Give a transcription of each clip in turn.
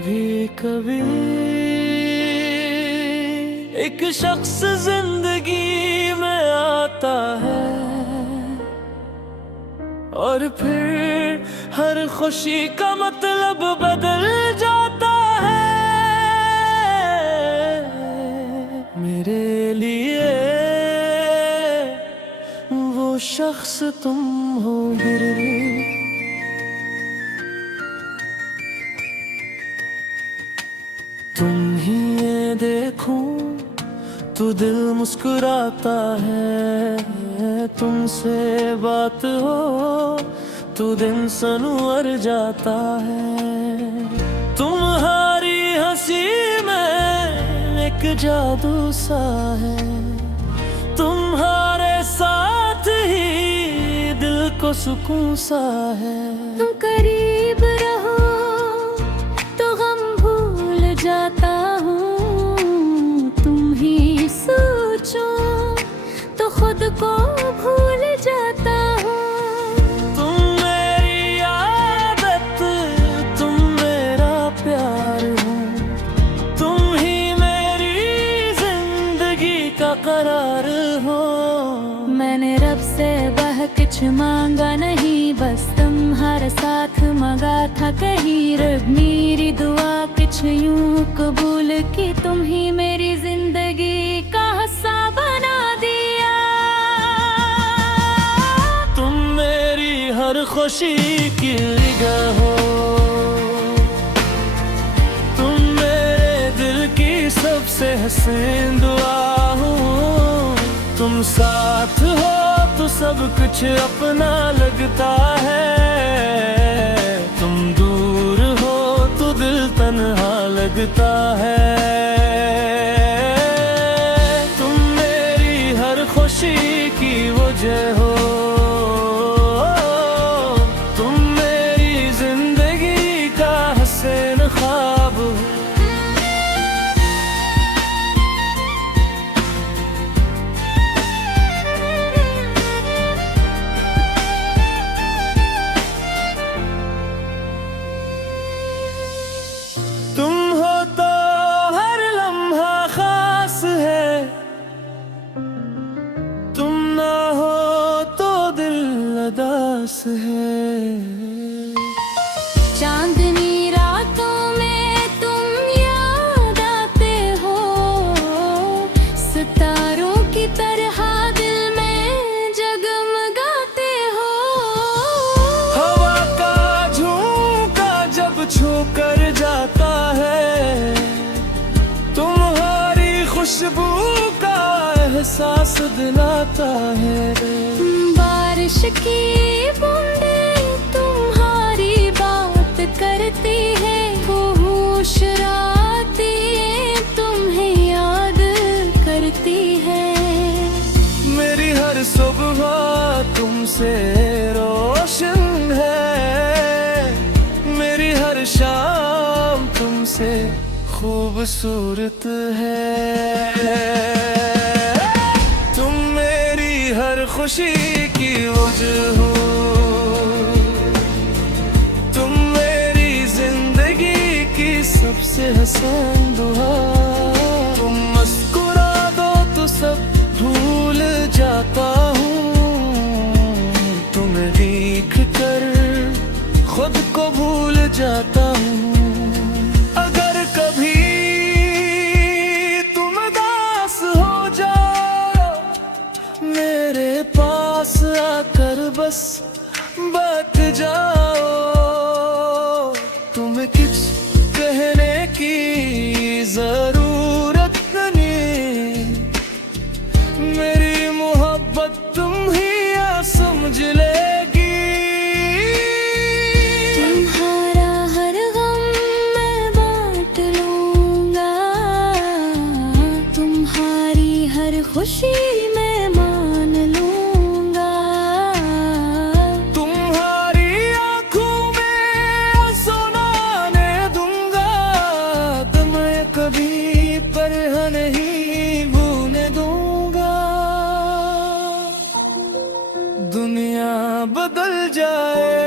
कभी कभी एक शख्स जिंदगी में आता है और फिर हर खुशी का मतलब बदल जाता है। मेरे लिए वो शख्स तुम हो मेरे। तुम ही ये देखूं तो दिल मुस्कुराता है, तुमसे बात हो तो दिन संवर जाता है। तुम्हारी हंसी में एक जादू सा है, तुम्हारे साथ ही दिल को सुकून सा है। तुम करीब रहो तो गम भूल जाता हूँ, तुम ही सोचो तो खुद को भूल जाता हूँ। तुम मेरी आदत, तुम मेरा प्यार हो, तुम ही मेरी जिंदगी का करार हो। मैंने रब से बह कुछ मांगा नहीं, बस तुम्हारा साथ मांगा था कहीं। रब मेरी दुआ कुछ यूं कबूल की, तुम ही मेरी जिंदगी का हिस्सा बना दिया। तुम मेरी हर खुशी की निगाह हो, तुम मेरे दिल की सबसे हसीन दुआ हो। तुम साथ हो तो सब कुछ अपना लगता है, तुम दूर हो तो दिल तन्हा लगता है। तुम मेरी हर खुशी की वजह हो, तुम मेरी जिंदगी का हसीन ख्वाब हो। तुम हो तो हर लम्हा खास है, तुम ना हो तो दिल उदास है। चांदनी रातों में तुम याद आते हो, सितारों की तरह दिल में जगमगाते हो। हवा का झोंका जब छू कर जाता है, तुम्हारी खुशबू का एहसास दिलाता है। बारिश की बूंदें तुम्हारी बात करती है, होश रातें तुम्हें याद करती है। मेरी हर सुबह तुमसे रोशन है, मेरी हर शाम तुमसे खूबसूरत है। तुम मेरी हर खुशी की वजह हो, तुम मेरी जिंदगी की सबसे हसीन दुआ। तुम मुस्कुरा दो तो सब भूल जाता हूँ, तुम्हें देख कर खुद को भूल जाता हूँ। अगर कभी तुम उदास हो जाओ, मेरे पास आकर बस बैठ जाओ। तुम्हें कुछ कहने की जरूरत नहीं, मेरी मोहब्बत तुम ही आ समझ लेगी। तुम्हारा हर गम मैं बांट लूंगा, तुम्हारी हर खुशी मैं मान लूंगा। तुम्हारी आंखों में आंसू ना आने दूंगा, तो मैं कभी परह नहीं भूलने दूंगा। दुनिया बदल जाए,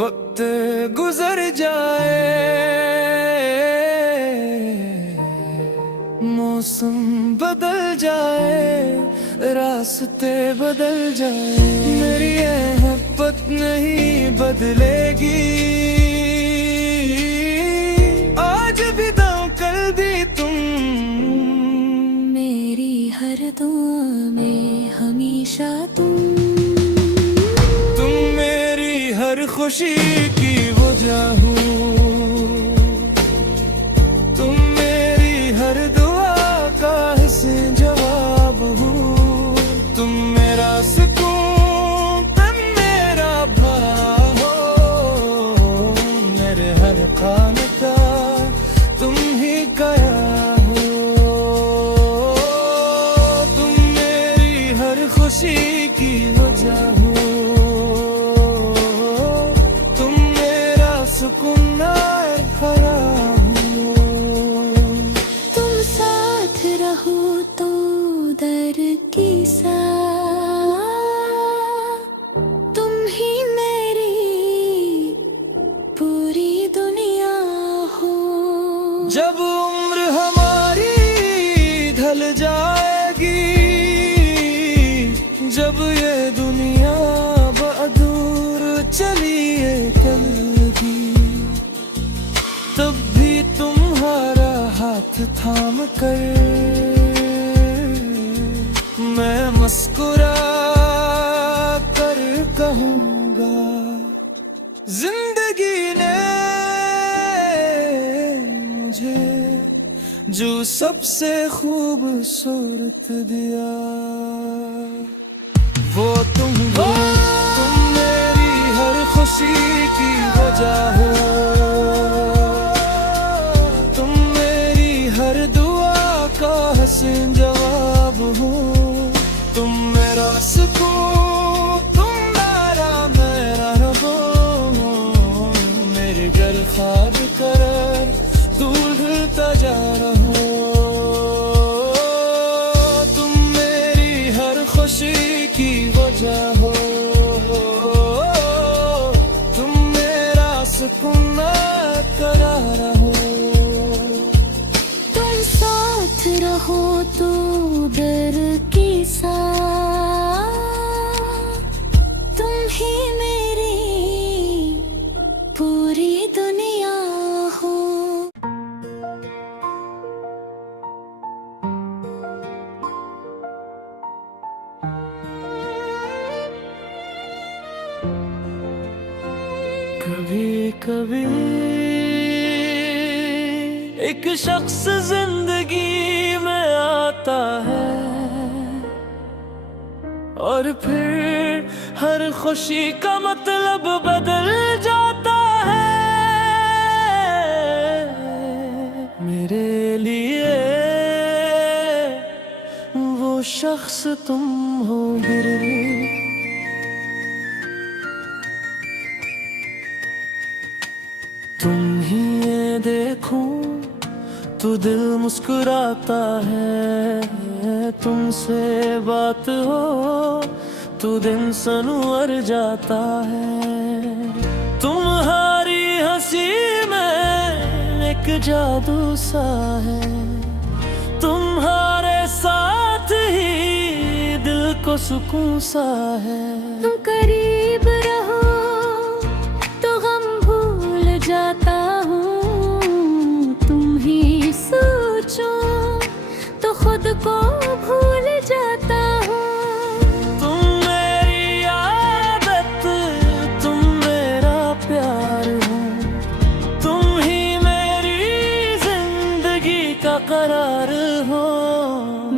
वक्त मौसम बदल जाए, रास्ते बदल जाए, मेरी मोहब्बत नहीं बदलेगी। आज भी दम कल भी तुम, मेरी हर दुआ में हमेशा तुम मेरी हर खुशी की वजह हो। तुम मेरी हर दुआ का हिस्सा जवाब हो। तुम मेरा सुकून, तुम मेरा भला हो। मेरे हर काम का तुम ही गया हो। तुम मेरी हर खुशी की वजह हो। तुम मेरा सुकून भरा हो। तुम साथ रहो तो दर की साथ, तुम ही मेरी पूरी दुनिया हो। जब उम्र हमारी ढल जाएगी, जब ये दुनिया बदूर चलिए कल भी, तब भी तुम्हारा हाथ थाम कर मैं मुस्कुरा कर कहूँगा, जिंदगी ने मुझे जो सबसे खूबसूरत दिया, वो तुम हो। तुम मेरी हर खुशी की वजह हो। तुम मेरी हर दुआ का हसन जवाब हो। तुम मेरा सुकून, तुम मेरा रबो। मेरे घर ख्वाब कर तू ढलता जा रहो। तुम मेरी हर खुशी की वजह हो। तुम मेरा सुकून करार हो। तुम साथ रहो तो दर की साथ, तुम ही मेरी पूरी दुनिया हो। कभी कभी एक शख्स जिंदगी में आता है, और फिर हर खुशी का मतलब बदल जाता है। मेरे लिए वो शख्स तुम हो मेरे। तुम ही ये देखो तो दिल मुस्कुराता है। तुमसे बात हो तो दिन संवर जाता है। तुम्हारी हंसी में एक जादू सा है। तुम्हारे साथ ही दिल को सुकून सा है। तुम करीब रहो तो गम भूल जाता हूँ। तुम ही सोचो तो खुद को भूल जाता हूँ। तुम मेरी आदत, तुम मेरा प्यार हो। तुम ही मेरी जिंदगी का करार हो।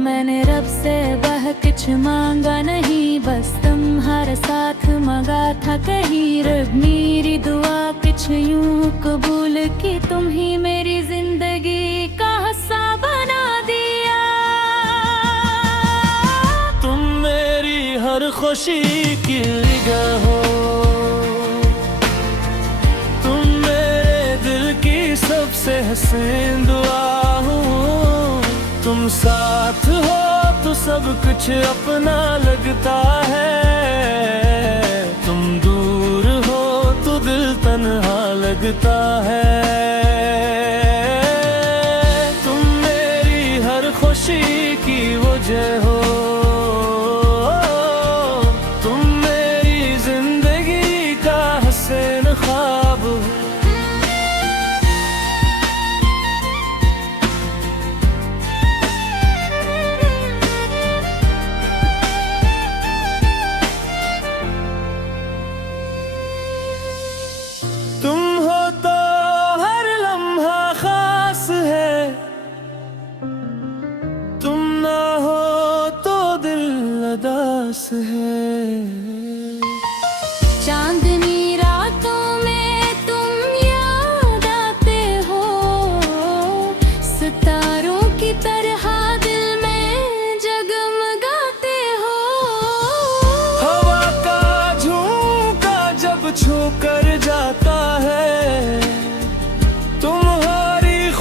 मैंने रब से बह कुछ मांगा नहीं, बस तुम्हारा साथ मांगा था कहीं। रब मेरी दुआ कुछ यूं कबूल की, तुम ही मेरी जिंदगी का हिस्सा बना दिया। तुम मेरी हर खुशी की निगाह हो। तुम मेरे दिल की सबसे हसीन दुआ हो। तुम साथ हो तो सब कुछ अपना लगता है। तुम दूर हो तो दिल तन्हा लगता है। तुम मेरी हर खुशी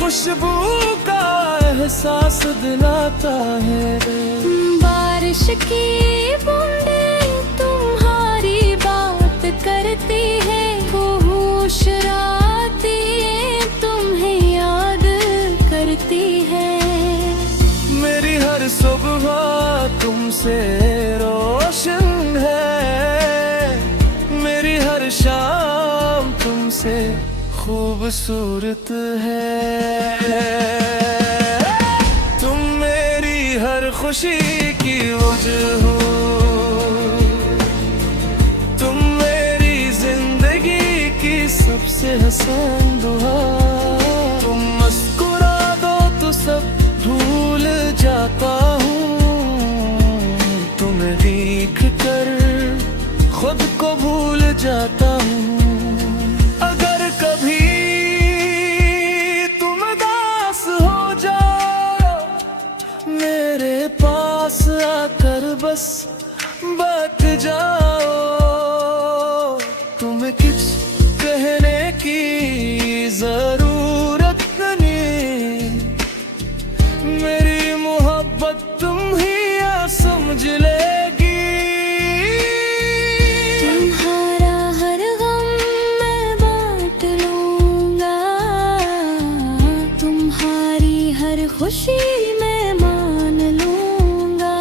खुशबू का एहसास दिलाता है। बारिश की बूंदें तुम्हारी बात करती है, होश रातें तुम्हें याद करती है। मेरी हर सुबह तुमसे रोशन है, मेरी हर शाम तुमसे खूबसूरत है। तुम मेरी हर खुशी की वजह हो, तुम मेरी जिंदगी की सबसे हसन दुआ। तुम मुस्कुरा दो तो सब भूल जाता हूँ, तुम्हें देख कर खुद को भूल जाता हूँ। अगर कभी तुम उदास हो जाओ, मेरे पास आकर बस बैठ जाओ। तुम्हें कुछ कहने की जरूरत नहीं, मेरी मोहब्बत तुम ही समझ लेगी। तुम्हारा हर गम मैं बांट लूंगा, तुम्हारी हर खुशी मैं मान लूंगा।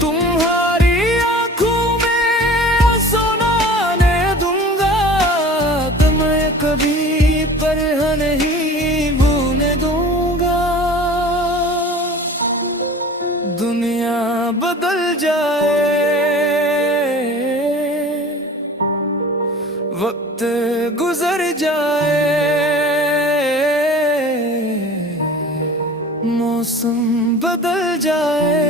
तुम्हारी आंखों में आंसू ना आने दूंगा, तो मैं कभी परह नहीं भूलने दूंगा। दुनिया बदल जाए, वक्त गुजर जाए, मौसम बदल जाए,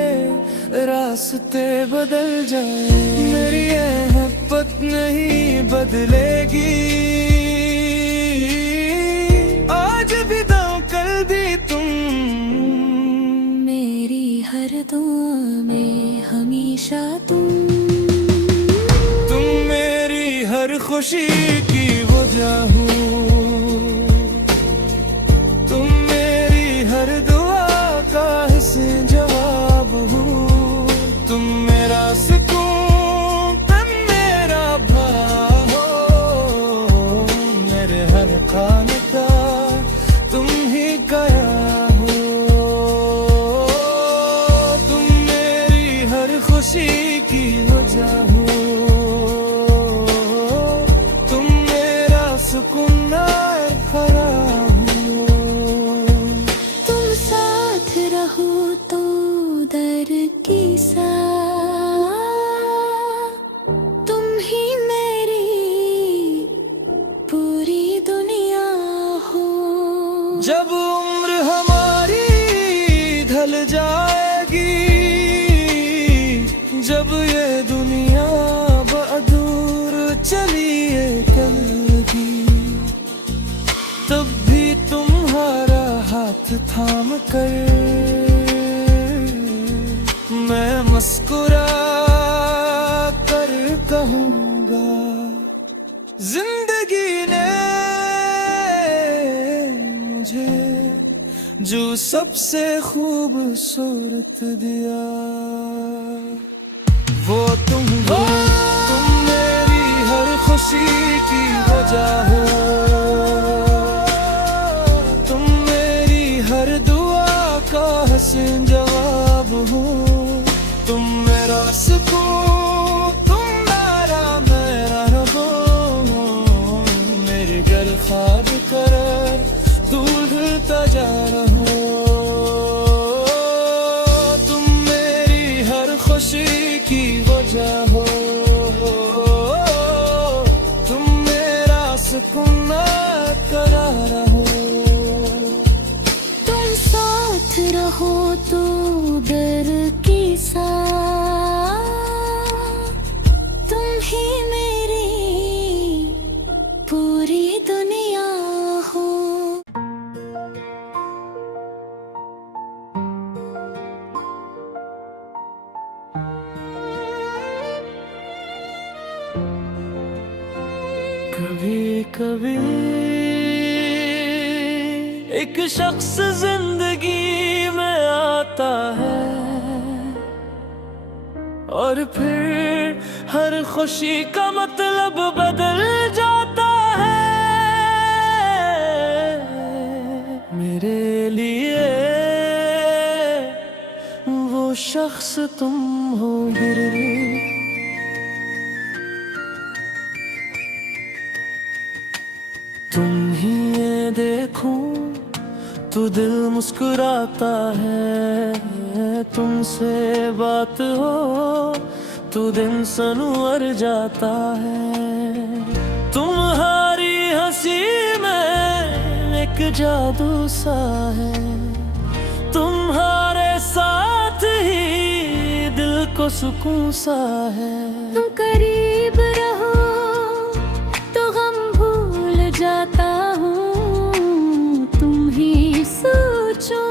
रास्ते बदल जाए, मेरी मोहब्बत नहीं बदलेगी। आज भी तुम, कल भी तुम, मेरी हर दुआ में हमेशा तुम। तुम मेरी हर खुशी की वजह हो, तुम मेरी हर दुआ का हिस्सा जवाब हो। तुम मेरा सुकून, तुम मेरा भा हो, मेरे हर खाने का तुम ही गया हो। तुम मेरी हर खुशी की वजह हो, तुम मेरा सुकून खरा हो। तुम साथ रहो तो दर की सा, तुम ही मेरी पूरी दुनिया हो। जब उम्र हमारी ढल जाएगी, जब ये दुनिया बदूर चलिए कलगी, तब भी तुम्हारा हाथ थाम कर मैं मुस्कुरा कर कहूँगा, जिंदगी ने मुझे जो सबसे खूबसूरत दिया, वो तुम हो। तुम मेरी हर खुशी की वजह हो, तुम मेरी हर दुआ का हसन जवाब हो। तुम मेरा सुकून, तुम मेरा रहो, मेरे घर ख्वाब कर ढूंढता जा रहो। तुम मेरी हर खुशी की वजह हो, तुम मेरा सुकून करार हो। तुम साथ रहो तो दर की सा, तुम ही मेरी पूरी दुनिया हो। कभी कभी एक शख्स जिंदगी में आता है और फिर हर खुशी का मतलब बदल जाता है। मेरे लिए वो शख्स तुम हो गिरवी, तुम ही ये देखूं तो दिल मुस्कुराता है। तुमसे बात हो तो दिन संवर जाता है। तुम्हारी हंसी में एक जादू सा है, तुम्हारे साथ ही दिल को सुकून सा है। तुम करीब रहो तो गम भूल जाता हूँ, तुम ही सोचो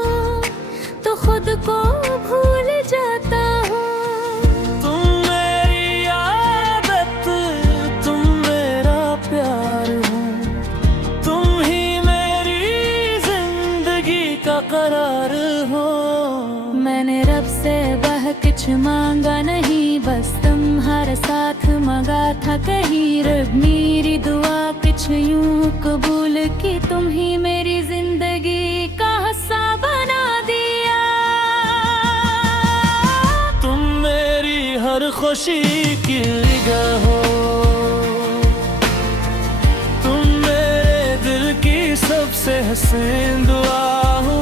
तो खुद को भूल जाता हूँ। तुम मेरी आदत, तुम मेरा प्यार हो, तुम ही मेरी जिंदगी का करार हो। मैंने रब से वह कुछ मांगा नहीं, बस तुम्हारा साथ मांगा था कहीं। रब मेरी दुआ कुछ यूं कबूल की, तुम ही मेरी जिंदगी का हिस्सा बना दिया। तुम मेरी हर खुशी की निगाह हो, तुम मेरे दिल की सबसे हसीन दुआ हो।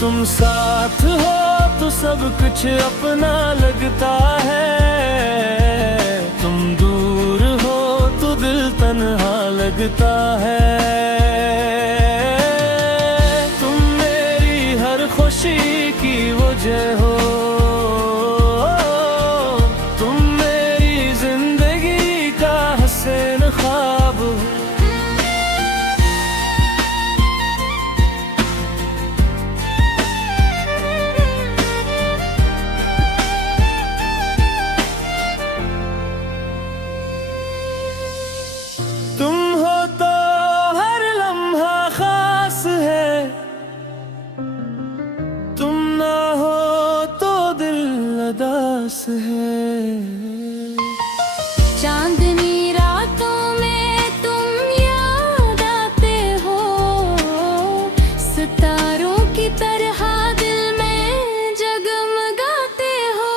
तुम साथ हो तो सब कुछ अपना लगता है, तुम दूर हो तो दिल तन्हा लगता है। तुम मेरी हर खुशी की वजह हो, तुम मेरी जिंदगी का हसीन ख्वाब हो। तुम हो तो हर लम्हा खास है, तुम ना हो तो दिल उदास है। चांदनी रातों में तुम याद आते हो, सितारों की तरह दिल में जगमगाते हो।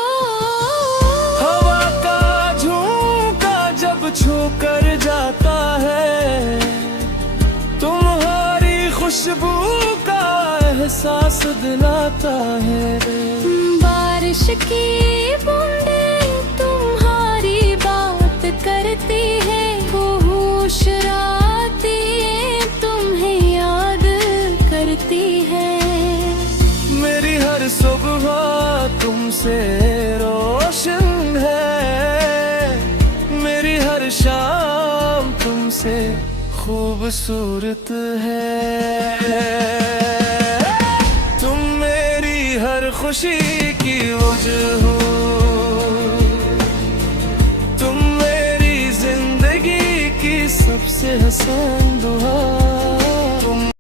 हवा का झोंका जब छू कर जाता है, तुम्हारी खुशबू का एहसास दिलाता है। बारिश की बूंदें तुम्हारी बात करती है, होश रातें तुम्हें याद करती है। मेरी हर सुबह तुमसे रोशन है, मेरी हर शाम तुमसे खूबसूरत है। तुम मेरी हर खुशी की वजह हो, तुम मेरी जिंदगी की सबसे हसीन दुआ